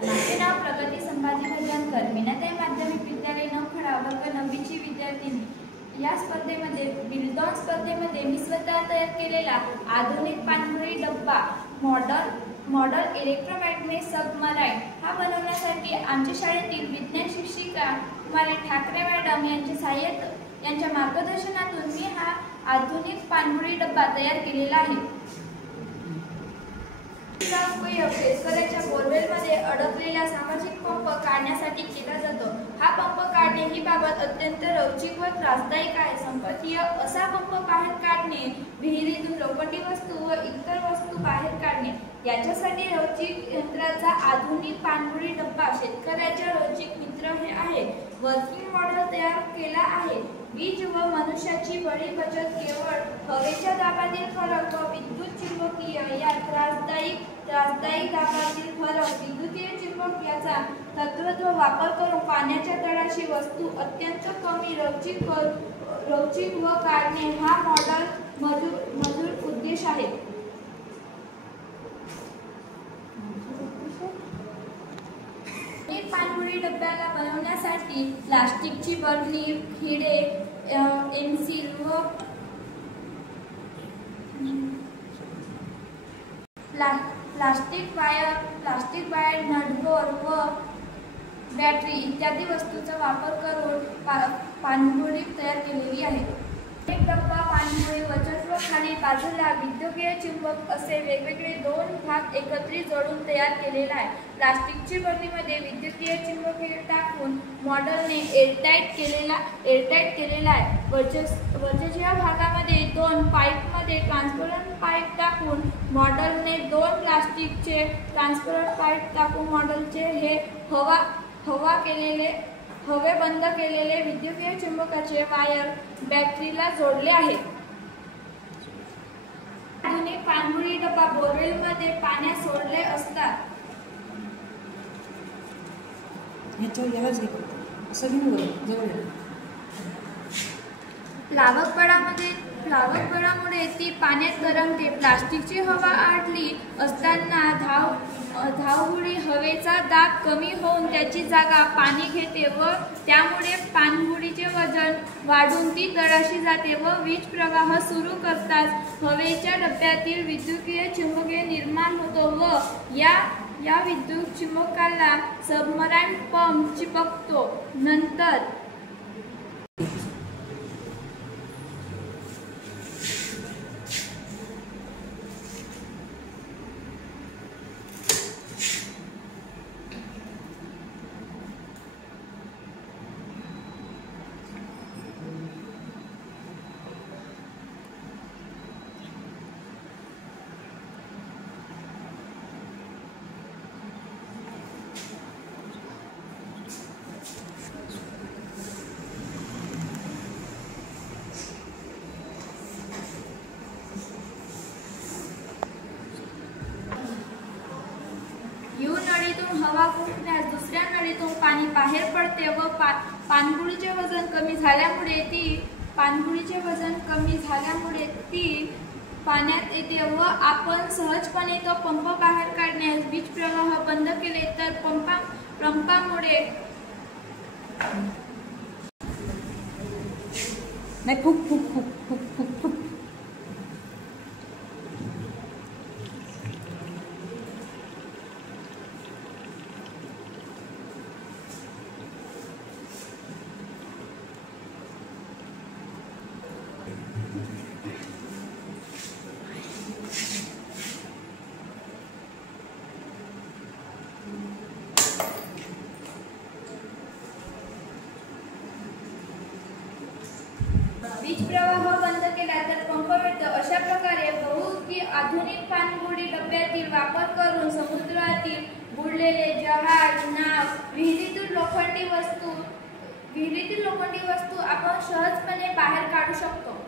माझे नाव प्रगती संभाजी भजनकर, मीनाताई माध्यमिक विद्यालय नवखडा वर्ग 9वीची विद्यार्थिनी। या स्पर्धेमध्ये बिल्डॉन स्पर्धेमध्ये मी स्वतः तयार केलेला आधुनिक पाणबुडी डब्बा मॉडल इलेक्ट्रोमॅग्नेट सबमराईन हा बनवण्यासाठी आमच्या शाळेतील विज्ञान शिक्षिका कुमारी ठाकरे मॅडम यांच्या मार्गदर्शनातून मी हा आधुनिक पाणबुडी डब्बा तयार केलेला आहे। उपयोग शेतकऱ्याच्या बोरवेलमध्ये अडकलेला सामाजिक पंप काढण्यासाठी केला जातो। हा पंप काढणे ही बाबत अत्यंत लवचिक व त्रासदायक आहे। संपत्तीय असा पंप बाहेर काढणे, विहिरीतून लोखंडी वस्तू व इतर वस्तू बाहेर काढणे याच्यासाठी लवचिक यंत्राचा आधुनिक पाणबुडी डब्बा शेतकऱ्याचा लवचिक मित्र हे आहे। वर्किंग मॉडेल तयार केला आहे। वीज व मनुष्याची बळी बचत केवळ हवेच्या दाबातील फरक व विद्युत चुंबकीय या त्रासदायक दाबातील फरक विद्युतीय चुंबकीयाचा तत्त्व वापर करून पाण्याच्या तळाशी वस्तू अत्यंत कमी लवचिक व काढणे हा मॉडेल मजूर उद्देश आहे। पाणबुडी डब्याला बनवण्यासाठी प्लास्टिकची बरणी, खिळे, एमसील व प्लास्टिक वायर, नटबोर व बॅटरी इत्यादी वस्तूंचा वापर करून पाणबुडी तयार केलेली आहे। एक डब्बा पाणबुडी वरच्या व खाली बाजूला विद्युतीय चुंबक असे वेगवेगळे दोन भाग एकत्रित जोडून तयार केलेला आहे। प्लास्टिकची बरणीमध्ये विद्युतीय चुंबक टाकून मॉडेलने एअरटाइट केलेला आहे। वरच्या भागामध्ये दोन पाईपमध्ये ट्रान्सपरंट पाईप टाकून मॉडेलने दोन प्लास्टिकचे ट्रान्सपरंट पाईप टाकून मॉडेलचे हे हवे बंद केलेले विद्युतीय चुंबकाचे वायर बॅटरीला जोडले आहे। आधुनिक पाणबुडी डब्बा बोरवेलमध्ये पाण्यात सोडले असतात। प्लावकपणामुळे ती पाण्यात तरंगते। प्लास्टिकची हवा आटली असताना धावउडी हवेचा दाब कमी होऊन त्याची जागा पाणी घेते व त्यामुळे पाणबुडीचे वजन वाढून ती तळाशी जाते व वीज प्रवाह सुरू करताच हवेच्या डब्यातील विद्युतीय चुंबकीय निर्माण होतो व या विद्युत चुंबकाला सबमराईन पंप चिपकतो। नंतर नळीतून हवा फुटण्यास दुसऱ्या नळीतून पाणी बाहेर पडते व पाणबुडीचे वजन कमी झाल्यामुळे ती पाण्यात येते व आपण सहजपणे तो पंप बाहेर काढण्यास वीज प्रवाह बंद केले तर पंपामुळे वीज प्रवाह बंद केला तर पंप मिळतो। अशा प्रकारे बहुमुखी आधुनिक पाणबुडी डब्यातील वापर करून समुद्रातील बुडलेले जहाज, नाव, विहिरीतील लोखंडी वस्तू आपण सहजपणे बाहेर काढू शकतो।